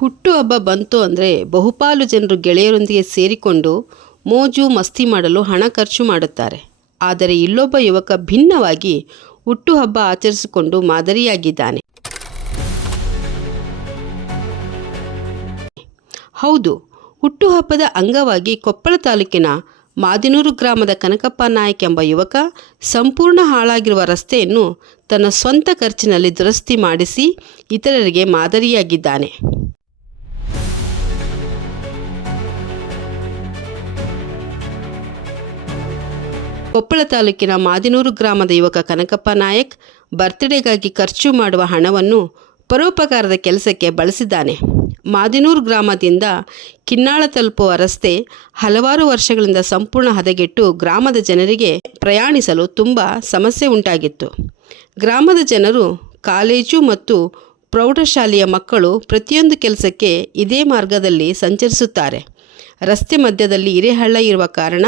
ಹುಟ್ಟುಹಬ್ಬ ಬಂತು ಅಂದರೆ ಬಹುಪಾಲು ಜನರು ಗೆಳೆಯರೊಂದಿಗೆ ಸೇರಿಕೊಂಡು ಮೋಜು ಮಸ್ತಿ ಮಾಡಲು ಹಣ ಖರ್ಚು ಮಾಡುತ್ತಾರೆ. ಆದರೆ ಇಲ್ಲೊಬ್ಬ ಯುವಕ ಭಿನ್ನವಾಗಿ ಹುಟ್ಟುಹಬ್ಬ ಆಚರಿಸಿಕೊಂಡು ಮಾದರಿಯಾಗಿದ್ದಾನೆ. ಹೌದು, ಹುಟ್ಟುಹಬ್ಬದ ಅಂಗವಾಗಿ ಕೊಪ್ಪಳ ತಾಲೂಕಿನ ಮಾದಿನೂರು ಗ್ರಾಮದ ಕನಕಪ್ಪ ನಾಯಕ್ ಎಂಬ ಯುವಕ ಸಂಪೂರ್ಣ ಹಾಳಾಗಿರುವ ರಸ್ತೆಯನ್ನು ತನ್ನ ಸ್ವಂತ ಖರ್ಚಿನಲ್ಲಿ ದುರಸ್ತಿ ಮಾಡಿಸಿ ಇತರರಿಗೆ ಮಾದರಿಯಾಗಿದ್ದಾನೆ. ಕೊಪ್ಪಳ ತಾಲೂಕಿನ ಮಾದಿನೂರು ಗ್ರಾಮದ ಯುವಕ ಕನಕಪ್ಪ ನಾಯಕ್ ಬರ್ತ್ಡೇಗಾಗಿ ಖರ್ಚು ಮಾಡುವ ಹಣವನ್ನು ಪರೋಪಕಾರದ ಕೆಲಸಕ್ಕೆ ಬಳಸಿದ್ದಾನೆ. ಮಾದಿನೂರು ಗ್ರಾಮದಿಂದ ಕಿನ್ನಾಳ ತಲುಪುವ ರಸ್ತೆ ಹಲವಾರು ವರ್ಷಗಳಿಂದ ಸಂಪೂರ್ಣ ಹದಗೆಟ್ಟು ಗ್ರಾಮದ ಜನರಿಗೆ ಪ್ರಯಾಣಿಸಲು ತುಂಬ ಸಮಸ್ಯೆ ಉಂಟಾಗಿತ್ತು. ಗ್ರಾಮದ ಜನರು, ಕಾಲೇಜು ಮತ್ತು ಪ್ರೌಢಶಾಲೆಯ ಮಕ್ಕಳು ಪ್ರತಿಯೊಂದು ಕೆಲಸಕ್ಕೆ ಇದೇ ಮಾರ್ಗದಲ್ಲಿ ಸಂಚರಿಸುತ್ತಾರೆ. ರಸ್ತೆ ಮಧ್ಯದಲ್ಲಿ ಹಿರೇಹಳ್ಳ ಇರುವ ಕಾರಣ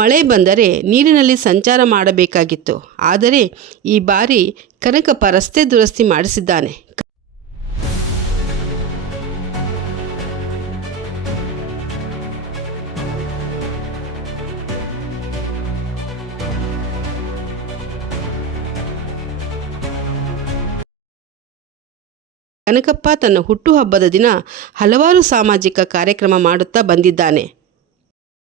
ಮಳೆ ಬಂದರೆ ನೀರಿನಲ್ಲಿ ಸಂಚಾರ ಮಾಡಬೇಕಾಗಿತ್ತು. ಆದರೆ ಈ ಬಾರಿ ಕನಕಪ್ಪ ರಸ್ತೆ ದುರಸ್ತಿ ಮಾಡಿಸಿದ್ದಾನೆ. ಕನಕಪ್ಪ ತನ್ನ ಹುಟ್ಟುಹಬ್ಬದ ದಿನ ಹಲವಾರು ಸಾಮಾಜಿಕ ಕಾರ್ಯಕ್ರಮ ಮಾಡುತ್ತಾ ಬಂದಿದ್ದಾನೆ.